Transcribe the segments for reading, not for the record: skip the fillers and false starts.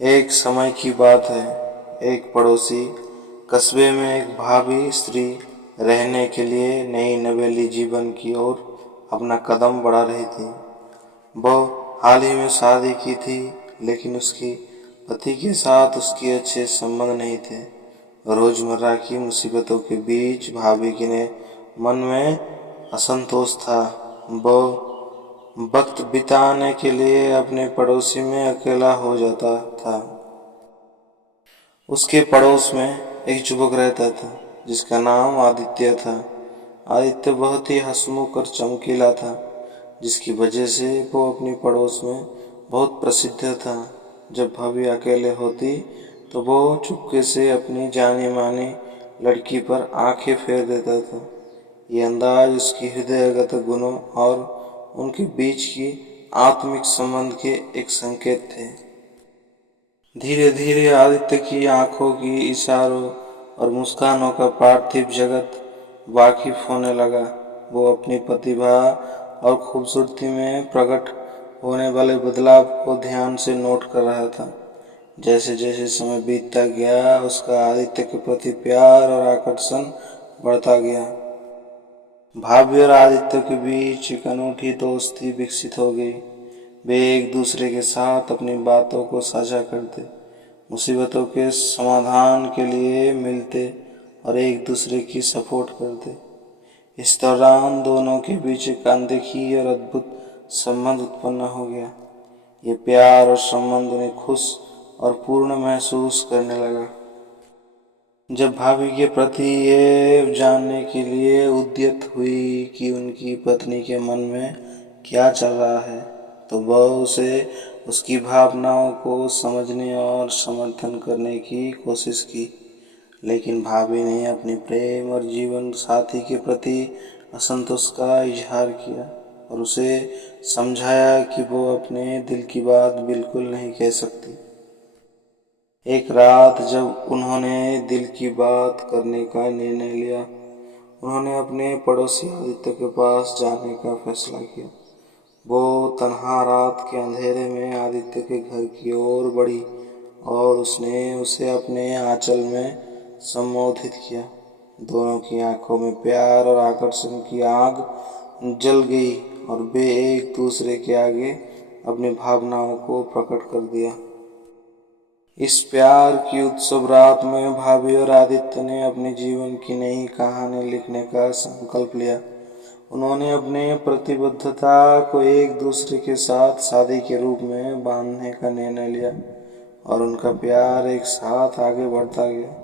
एक समय की बात है। एक पड़ोसी कस्बे में एक भावी स्त्री रहने के लिए नई नवेली जीवन की ओर अपना कदम बढ़ा रही थी। वह हाल ही में शादी की थी, लेकिन उसकी पति के साथ उसके अच्छे संबंध नहीं थे। रोजमर्रा की मुसीबतों के बीच भाभी के ने मन में असंतोष था। वह वक्त बिताने के लिए अपने पड़ोसी में अकेला हो जाता था। उसके पड़ोस में एक युवक रहता था जिसका नाम आदित्य था। आदित्य बहुत ही हंसमुख और चमकीला था, जिसकी वजह से वो अपनी पड़ोस में बहुत प्रसिद्ध था। जब भाभी अकेले होती तो वो चुपके से अपनी जानी मानी लड़की पर आंखें फेर देता था। ये अंदाज उसकी हृदयगत गुणों और उनके बीच की आत्मिक संबंध के एक संकेत थे। धीरे धीरे आदित्य की आंखों की इशारों और मुस्कानों का पार्थिव जगत वाकिफ होने लगा। वो अपनी प्रतिभा और खूबसूरती में प्रकट होने वाले बदलाव को ध्यान से नोट कर रहा था। जैसे जैसे समय बीतता गया, उसका आदित्य के प्रति प्यार और आकर्षण बढ़ता गया। भाभी और आदित्य के बीच एक अनूठी दोस्ती विकसित हो गई। वे एक दूसरे के साथ अपनी बातों को साझा करते, मुसीबतों के समाधान के लिए मिलते और एक दूसरे की सपोर्ट करते। इस दौरान दोनों के बीच एक अनदेखी और अद्भुत संबंध उत्पन्न हो गया। ये प्यार और संबंध उन्हें खुश और पूर्ण महसूस करने लगा। जब भाभी के प्रति ये जानने के लिए उद्यत हुई कि उनकी पत्नी के मन में क्या चल रहा है, तो वह उसे उसकी भावनाओं को समझने और समर्थन करने की कोशिश की। लेकिन भाभी ने अपने प्रेम और जीवन साथी के प्रति असंतोष का इजहार किया और उसे समझाया कि वो अपने दिल की बात बिल्कुल नहीं कह सकती। एक रात जब उन्होंने दिल की बात करने का निर्णय लिया, उन्होंने अपने पड़ोसी आदित्य के पास जाने का फैसला किया। वो तन्हा रात के अंधेरे में आदित्य के घर की ओर बढ़ी और उसने उसे अपने आंचल में सम्मोहित किया। दोनों की आंखों में प्यार और आकर्षण की आग जल गई और वे एक दूसरे के आगे अपनी भावनाओं को प्रकट कर दिया। इस प्यार की उत्सव रात में भाभी और आदित्य ने अपने जीवन की नई कहानी लिखने का संकल्प लिया। उन्होंने अपने प्रतिबद्धता को एक दूसरे के साथ शादी के रूप में बांधने का निर्णय लिया और उनका प्यार एक साथ आगे बढ़ता गया।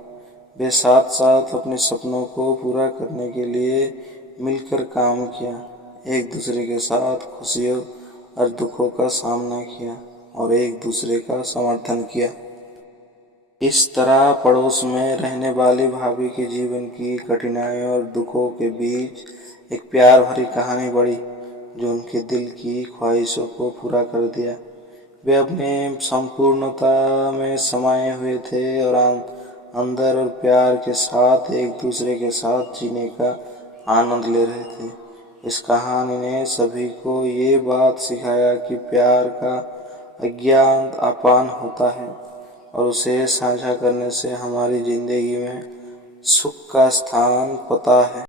वे साथ साथ अपने सपनों को पूरा करने के लिए मिलकर काम किया, एक दूसरे के साथ खुशियों और दुखों का सामना किया और एक दूसरे का समर्थन किया। इस तरह पड़ोस में रहने वाली भाभी के जीवन की कठिनाइयों और दुखों के बीच एक प्यार भरी कहानी बढ़ी, जो उनके दिल की ख्वाहिशों को पूरा कर दिया। वे अपने संपूर्णता में समाये हुए थे और अंदर और प्यार के साथ एक दूसरे के साथ जीने का आनंद ले रहे थे। इस कहानी ने सभी को ये बात सिखाया कि प्यार का अज्ञात अपान होता है और उसे साझा करने से हमारी जिंदगी में सुख का स्थान पता है।